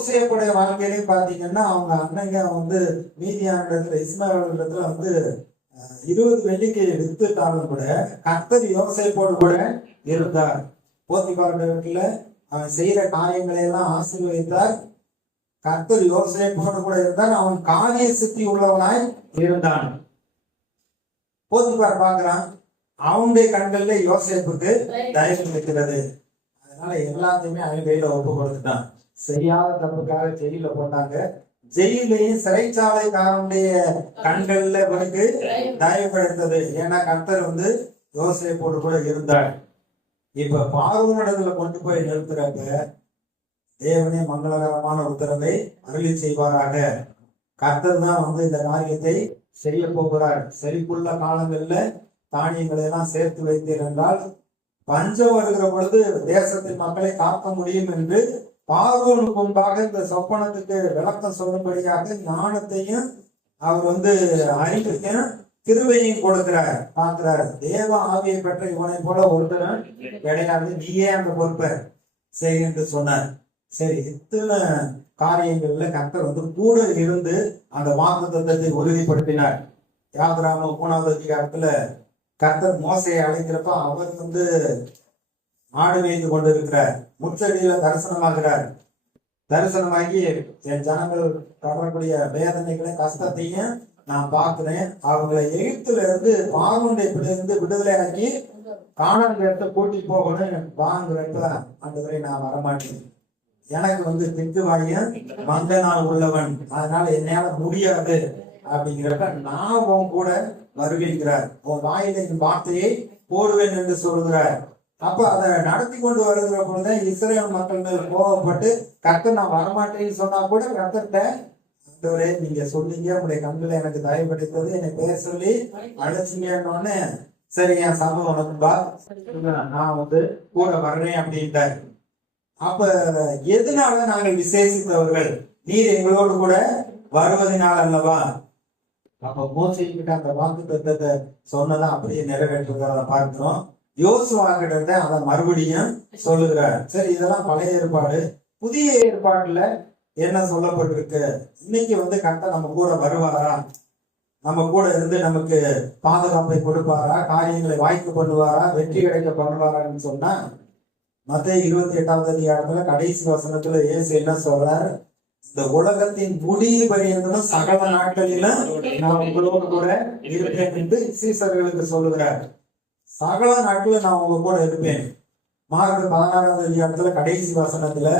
யோசேப்புடைய வாழ்க்கையிலையும் பாத்தீங்கன்னா அவங்க அண்ணங்க மீதியான இடத்துல இஸ்மாயில் இடத்துல 20 வெள்ளிக்கு வித்துட்டாலும் கூட கர்த்தர் யோசேப்போடு கூட இருந்தார். போத்திபார் வீட்டுல அவன் செய்யற காரியங்களை எல்லாம் ஆசீர்வதித்தார். கர்த்தர் யோசேப்போடு கூட இருந்தார். அவன் காரிய சித்தி உள்ளவனாய் இருந்தான். போத்திபார் பார்க்கிறான், அவனுடைய கண்கள்ல யோசேப்புக்கு தயவு இருக்கிறது. அதனால எல்லாத்தையுமே அவன் கையில ஒப்பு கொடுத்துட்டான். செய்யாத தப்புக்காக ஜெயில போட்டாங்க. ஜெயிலையும் சிறைச்சாலைக்காரனுடைய கண்கள்ல இவனுக்கு தயவு கிடைத்தது. ஏன்னா கர்த்தர் யோசேப்போடு கூட இருந்தார். இப்ப பார்வோனிடத்துல கொண்டு போய் நிறுத்துறாங்க. தேவனே மங்களகரமான உத்தரவை அருளி செய்வாராக. கர்த்தர் தான் இந்த காரியத்தை செய்ய போகிறார். செழிப்புள்ள காலங்கள்ல தானியங்களை எல்லாம் சேர்த்து வைத்தீர் என்றால் பஞ்சம் வருகிற பொழுது தேசத்தின் மக்களை காக்க முடியும் என்று பார்வோனுக்கு முன்பாக இந்த சொப்பனத்துக்கு விளக்கம் சொல்லும்படியாக ஞானத்தையும் அவர் அறிக்கையும் கிருபையும் கொடுக்கிறார். பார்க்கிறார், தேவ ஆவியை பெற்ற இவனை போல ஒருத்தரும் கிடையாது, நீயே அந்த பொறுப்பை செய் என்று சொன்னார். சரி, இத்தனை காரியங்கள்ல கர்த்தர் கூட இருந்து அந்த வாக்குத்தத்தத்தை உறுதிப்படுத்தினார். யாத்ராகமம் 3வது அதிகாரத்துல கர்த்தர் மோசையை அழைக்கிறப்ப அவர் ஆடு மேய்ந்து கொண்டிருக்கிறார். முச்சடியில தரிசனமாகிறார். தரிசனமாகி என் ஜனங்கள் தொடரக்கூடிய வேதனைகளை கஷ்டத்தையும் நான் பார்க்கிறேன். அவங்களை எகிப்துல இருந்து பார்வோனிடத்திலிருந்து விடுதலை ஆக்கி கானான் இடத்தை கூட்டி போகணும் வாங்குறப்ப ஆண்டவரை நான் வரமாட்டேன். எனக்கு திக்குவாயும் மந்தனால் உள்ளவன், அதனால என்னால முடியாது அப்படிங்கிறப்ப நான் உன் கூட வருகிறார். உன் வாயில இந்த வார்த்தையை போடுவேன் என்று சொல்கிறார். அப்ப அதை நடத்தி கொண்டு வருகிற பொழுது இஸ்ரேல் மக்கள் மேல் கோபப்பட்டு கர்த்தர் நான் வரமாட்டேன்னு சொன்னா கூட கர்த்தர்கிட்ட, ஆண்டவரே நீங்க சொன்னீங்க, உங்களுடைய கண்களை எனக்கு தயவு கிடைத்தது, என்னை பேர் சொல்லி அழைச்சிங்கன்னு, சரி என் சபை உனக்கும்பா, நான் கூட வர்றேன் அப்படின்ட்டார். அப்ப எதனால நாங்கள் விசேஷித்தவர்கள்? நீர் எங்களோடு கூட வருவதனால் அல்லவா? அப்ப மோசைக்கிட்ட அந்த வாக்கு தத்தத்தை சொன்னதை அப்படியே நிறைவேற்றுகிறத பார்க்கிறோம். யோசுவா கிட்ட அதை மறுபடியும் சொல்லுகிறார். சரி, இதெல்லாம் பழைய ஏற்பாடு. புதிய ஏற்பாட்டுல என்ன சொல்லப்பட்டிருக்கு? இன்னைக்கு கர்த்தர் நம்ம கூட வருவாரா? நம்ம கூட இருந்து நமக்கு பாதுகாப்பை கொடுப்பாரா? காரியங்களை வாய்ப்பு பண்ணுவாரா? வெற்றி கிடைக்க பண்ணுவாரான்னு சொன்னா மத்தேயு 28வது அதிகாரத்துல கடைசி வசனத்துல இயேசு என்ன சொல்றார்? இந்த உலகத்தின் முடிவு பரியந்தம் சகல நாட்களிலும் நான் உங்களோடு கூட இருப்பேன் என்று சீசர்களுக்கு சொல்லுகிறார். சகல நாட்களில் நான் உங்க கூட இருப்பேன். மார்க்கு 16வது அதிகாரத்துல கடைசி வசனத்துல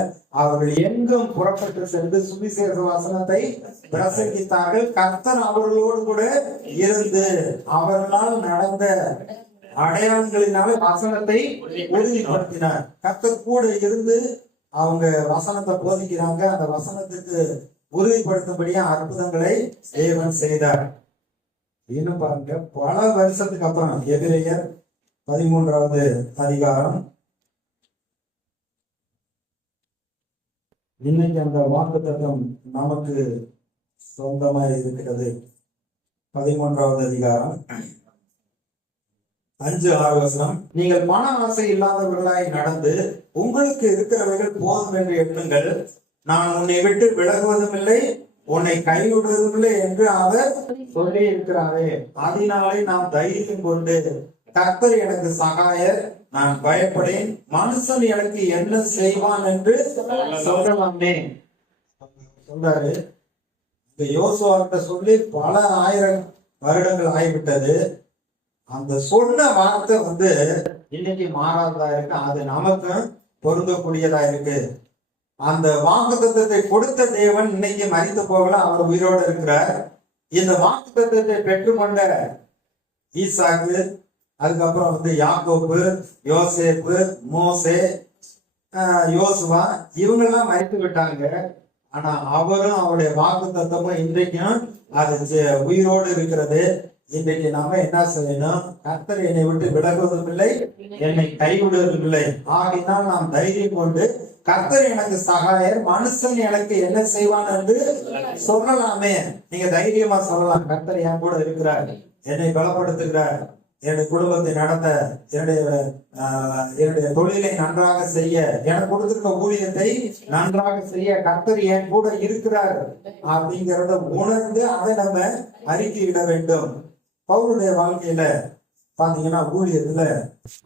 அவர்கள் எங்கும் புறப்பட்டு சென்று சுவிசேஷ வசனத்தை பிரசங்கித்தார்கள். கர்த்தர் அவர்களோடு கூட இருந்து அவர்களால் நடந்த அடையாளங்களினால வசனத்தை உறுதிப்படுத்தினார். கர்த்தர் கூட இருந்து அவங்க வசனத்தை போதிக்கிறாங்க. அந்த வசனத்துக்கு உறுதிப்படுத்தும்படியா அற்புதங்களை தேவன் செய்தார். இன்னும் பாருங்க, பல வருஷத்துக்கு அப்புறம் எபிரேயர் 13வது அதிகாரம், இன்னைக்கு அந்த வாக்குத்தத்தம் நமக்கு சொந்தமாக இருக்கிறது. 13வது அதிகாரம் 5-6 வசனம். நீங்கள் மன ஆசை இல்லாதவர்களாய் நடந்து உங்களுக்கு இருக்கிறவைகள் போதும் என்று எண்ணுங்கள். நான் உன்னை விட்டு விலகுவதும் இல்லை, உன்னை கைவிடுவதும் இல்லை என்று அவர் சொல்லி இருக்கிறாரே. அதனாலே நாம் தைரியம் கொண்டு கர்த்தர் எனக்கு சகாயர், நான் பயப்படேன், மனுஷன் எனக்கு என்ன செய்வான் என்று சொல்லலாமே சொல்றாரு. இந்த யோசுவாக்கிட்ட சொல்லி பல ஆயிரம் வருடங்கள் ஆகிவிட்டது. அந்த சொன்ன வார்த்தை இன்னைக்கு மாறாததா இருக்கு. அது நமக்கும் பொருந்தக்கூடியதா இருக்கு. அந்த வாக்குத்தத்தத்தை கொடுத்த தேவன் இன்னைக்கு மரித்து போகல, அவர் உயிரோடு இருக்கிறார். இந்த வாக்குத்தத்தத்தை பெற்றுக்கொண்ட ஈசாக்கு, அதுக்கப்புறம் யாக்கோபு, யோசேப்பு, மோசே, யோசுவா, இவங்கெல்லாம் மரித்து விட்டாங்க. ஆனா அவரும் அவருடைய வாக்குத்தத்தமும் இன்றைக்கும் அது உயிரோடு இருக்கிறது. இன்றைக்கு நாம என்ன செய்யணும்? கர்த்தர் என்னை விட்டு விலகுவதும் இல்லை, என்னை கைவிடுவதும் இல்லை. ஆகினால் நாம் தைரியம் கொண்டு கர்த்தர் எனக்கு சகாயர், மனுஷன் எனக்கு என்ன செய்வான் என்று சொல்லலாமே. நீங்க தைரியமா சொல்லலாம், கர்த்தர் என் கூட இருக்கிறார், என்னை பலப்படுத்துகிறார், என்னுடைய குடும்பத்தை நடத்த, என்னுடைய தொழிலை நன்றாக செய்ய, எனக்கு கொடுத்திருக்க ஊழியத்தை நன்றாக செய்ய கர்த்தர் என் கூட இருக்கிறார் அப்படிங்கிறத உணர்ந்து அதை நம்ம அறிக்கையிட வேண்டும். பவுலுடைய வாழ்க்கையில பாத்தீங்கன்னா ஊழியத்துல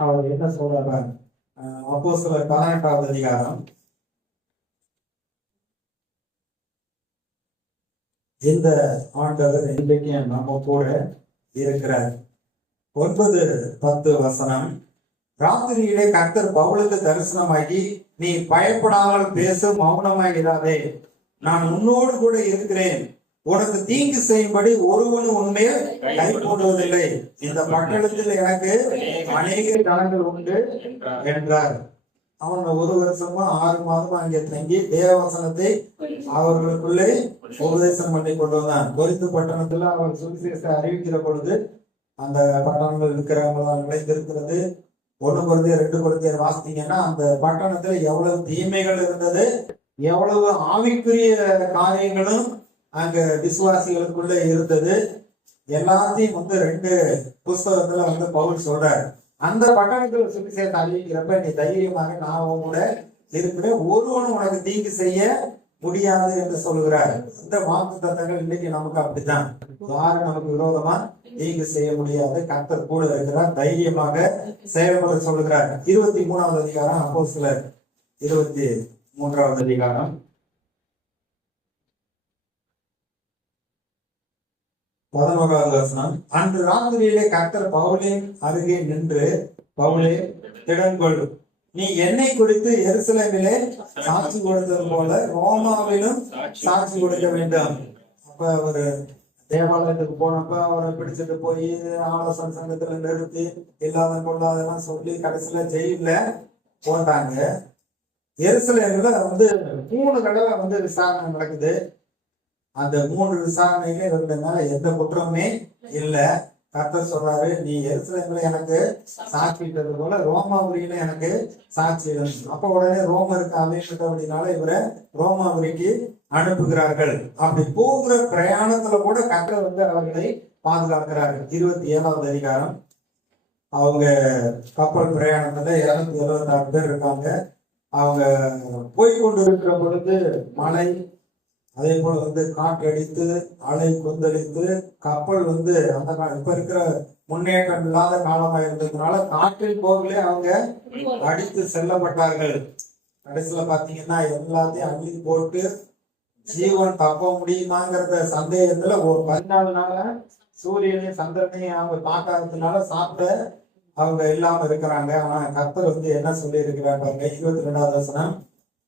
அவர் என்ன சொல்றாரு? அப்போஸ்தலர் 18வது அதிகாரம் இந்த ஆண்டவர் இன்றைக்கு நம்ம கூட இருக்கிறார். 9-10 வசனம். ராத்திரியிலே கர்த்தர் பவுலுக்கு தரிசனமாகி, நீ பயப்படாமல் பேசு, மௌனமாகிறாதே, நான் உன்னோடு கூட இருக்கிறேன், உனக்கு தீங்கு செய்யும்படி ஒருவனும் உண்மையை கை போடுவதில்லை, இந்த பட்டணத்தில் எனக்கு அநேக ஜனங்கள் உண்டு என்றார். அவன் 1 வருஷமா 6 மாதமா அங்கே தங்கி தேவவசனத்தை அவர்களுக்குள்ளே உபதேசம் பண்ணி கொண்டு வந்தான். கொரிந்து பட்டணத்துல அவர் சுவிசேஷத்தை அறிவிக்கிற பொழுது அந்த பட்டணங்கள் இருக்கிறவங்களாம் நிலைத்திருக்கிறது. 1 கொரிந்தியர் 2 கொரிந்தியர் வாசித்தீங்கன்னா அந்த பட்டணத்துல எவ்வளவு தீமைகள் இருந்தது, எவ்வளவு ஆவிக்குரிய காரியங்களும் அங்க விசுவாசிகளுக்குள்ள இருந்தது. எல்லாத்தையும் 2 புஸ்தகத்துல பவுல் சொல்றாரு. அந்த பட்டணத்துல சுவிசேஷத்தை அறிவிக்கிறப்ப நீ தைரியமாக நான் கூட இருக்கிறேன், ஒருவனும் உனக்கு தீங்கு செய்ய முடியாது என்று சொல்லுகிறார். இந்த வாக்கு தத்தங்கள் இன்னைக்கு நமக்கு அப்படித்தான். யாரும் நமக்கு விரோதமா தீங்கு செய்ய முடியாது, கர்த்தர் கூட இருக்கிறார், தைரியமாக செயல்பட சொல்லுகிறார். 23வது அதிகாரம் அப்போஸ்தலர் 23வது அதிகாரம் 11வது வசனம். அன்று ராத்திரியிலே கர்த்தர் பவுலின் அருகே நின்று, பவுலே திடன்கொள், நீ என்னை குறித்து எருசலேமிலே சாட்சி கொடுத்தது போல ரோமாவிலும் சாட்சி கொடுக்க வேண்டும். அப்ப அவரு தேவாலயத்துக்கு போனப்ப அவரை பிடிச்சிட்டு போய் ஆலோசனை சங்கத்துல நிறுத்தி இல்லாத கொள்ளாதெல்லாம் சொல்லி கடைசியில ஜெயில போட்டாங்க. எருசலேம்ல 3 தடவை விசாரணை நடக்குது. அந்த 3 விசாரணையில இவங்க மேல எந்த குற்றமுமே இல்ல. கர்த்தர் சொல்றாரு, நீ எருசலேம்ல எனக்கு சாட்சிட்டது போல ரோமாபுரியில எனக்கு சாட்சி. அப்ப உடனே ரோமருக்கு அமைப்பட்டபடினால இவரை ரோமாபுரிக்கு அனுப்புகிறார்கள். அப்படி போகிற பிரயாணத்துல கூட கர்த்தர் அவர்களை பாதுகாக்கிறார்கள். 27வது அதிகாரம். அவங்க கப்பல் பிரயாணத்துல 276 பேர் இருக்காங்க. அவங்க போய்கொண்டு இருக்கிற பொழுது மழை, அதே போல காற்று அடித்து அலை கொந்தளித்து கப்பல் அந்த இப்ப இருக்கிற முன்னேற்றம் இல்லாத காலமா இருந்ததுனால காற்றில் போகலே அவங்க அடித்து செல்லப்பட்டார்கள். கடைசியில பாத்தீங்கன்னா எல்லாத்தையும் அள்ளி போட்டு ஜீவன் தப்ப முடியுமாங்கிறத சந்தேகத்துல ஒரு 14 நாள சூரியனையும் சந்திரனையும் அவங்க பார்க்காததுனால சாப்பிட அவங்க இல்லாம இருக்கிறாங்க. ஆனா கர்த்தர் என்ன சொல்லி இருக்கிறாங்க? 22வது வசனம்.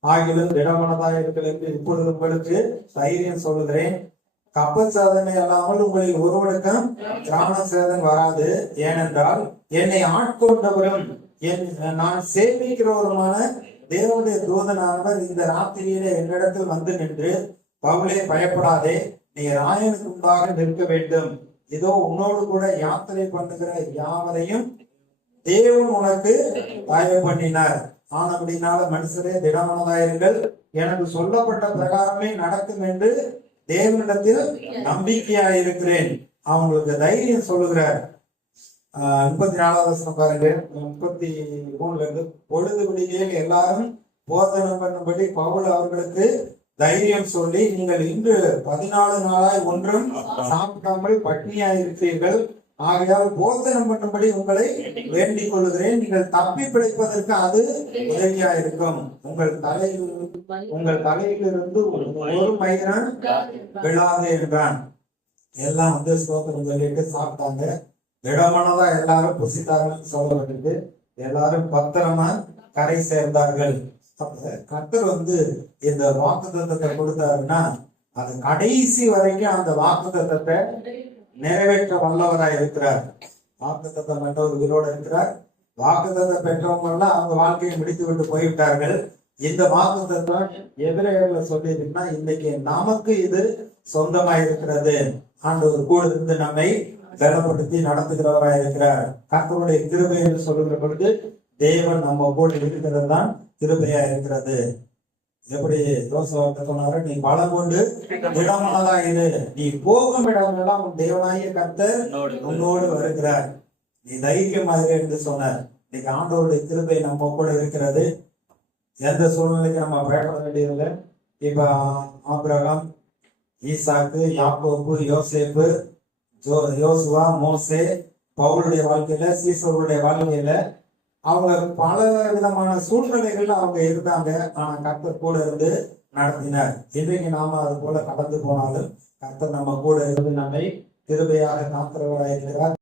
ஆகிலும் திடமனதாக இருக்கிறது என்று இப்பொழுது உங்களுக்கு தைரியம் சொல்லுகிறேன், கப்பல் சாதனை அல்லாமல் உங்களில் ஒருவனுக்கும் பிராண சேதம் வராது. ஏனென்றால் என்னை ஆட்கொண்டவரும் நான் சேமிக்கிறவருமான தேவனுடைய தூதனானவர் இந்த ராத்திரியிலே என்னிடத்தில் வந்து நின்று, பவுலே பயப்படாதே, நீ ராயனுக்கு முன்பாக நிற்க வேண்டும், இதோ உன்னோடு கூட யாத்திரை பண்ணுகிற யாவரையும் தேவன் உனக்கு தயவு பண்ணினார். ஆனபடினால மனுஷரே திடமானதாயிருங்கள், எனக்கு சொல்லப்பட்ட பிரகாரமே நடக்கும் என்று தேவனிடத்தில் நம்பிக்கையாயிருக்கிறேன். அவங்களுக்கு தைரியம் சொல்லுகிறார். 34வது வசனம் பாருங்க. 33ல இருந்து. பொழுது விடிகையில் எல்லாரும் போதனம் பண்ணும்படி பவுல் அவர்களுக்கு தைரியம் சொல்லி, நீங்கள் இன்று 14 நாளாய் ஒன்றும் சாப்பிடாமல் பட்னியாயிருக்கிறீர்கள், ஆகையால் போதனம் பண்ணும்படி உங்களை வேண்டிக் கொள்கிறேன், நீங்கள் தப்பி பிழைப்பதற்கு அது உதவியா இருக்கும். உங்கள் தலையிலிருந்து ஒரு மயிரன் விழாது என்றான். எல்லாம் ஸ்தோத்திரம் சொல்லிட்டு சாப்பிட்டாங்க. திடமானதா எல்லாரும் புசித்தார்கள் சொல்லப்பட்டிருக்கு. எல்லாரும் பத்திரமா கரை சேர்ந்தார்கள். அப்ப கர்த்தர் இந்த வாக்குத்தத்தத்தை கொடுத்தாருன்னா அது கடைசி வரைக்கும் அந்த வாக்குத்தத்தத்தை நிறைவேற்ற வல்லவராய் இருக்கிறார். வாக்குத்தத்தம் பெற்றவர் உயிரோடு இருக்கிறார். வாக்குத்தத்தம் பெற்றவங்க எல்லாம் அவங்க வாழ்க்கையை முடித்து விட்டு போய்விட்டார்கள். இந்த வாக்குத்தத்தம் எபிரேயர்ல சொல்லி இருக்குன்னா இன்னைக்கு நமக்கு இது சொந்தமாய் இருக்கிறது. ஆண்டவர் கூட இருந்து நம்மை பலப்படுத்தி நடத்துகிறவராய் இருக்கிறார். கர்த்தருடைய கிருபை என்று சொல்லுகிற பொழுது தேவன் நம்ம கூட இருக்கிறது தான் கிருபையா இருக்கிறது. எப்படி யோசுவாவுக்கு சொன்னாரு, நீ பலம் கொண்டு திடமானதா இரு, நீ போகும் இடமெல்லாம் உன் தேவனாகிய கர்த்தர் உன்னோடு வருகிறார். நீ தைரியமாக என்று சொன்னார். இன்னைக்கு ஆண்டவருடைய கிருபை நம்ம கூட இருக்கிறது. எந்த சூழ்நிலைக்கு நம்ம பயப்பட வேண்டியதில்லை. இப்ப ஆபிரகாம், ஈசாக்கு, யாக்கோபு, யோசேப்பு, யோசுவா, மோசே, பவுலுடைய வாழ்க்கையில, சீசருடைய வாழ்க்கையில அவங்க பல விதமான சூழ்நிலைகள்ல அவங்க இருந்தாங்க. ஆனா கர்த்தர் கூட இருந்து நடத்தினார். இன்றைக்கு நாம அது போல கடந்து போனாலும் கர்த்தர் நம்ம கூட இருந்து நம்மை கிருபையாக காக்கிறவராக இருக்கிறார்.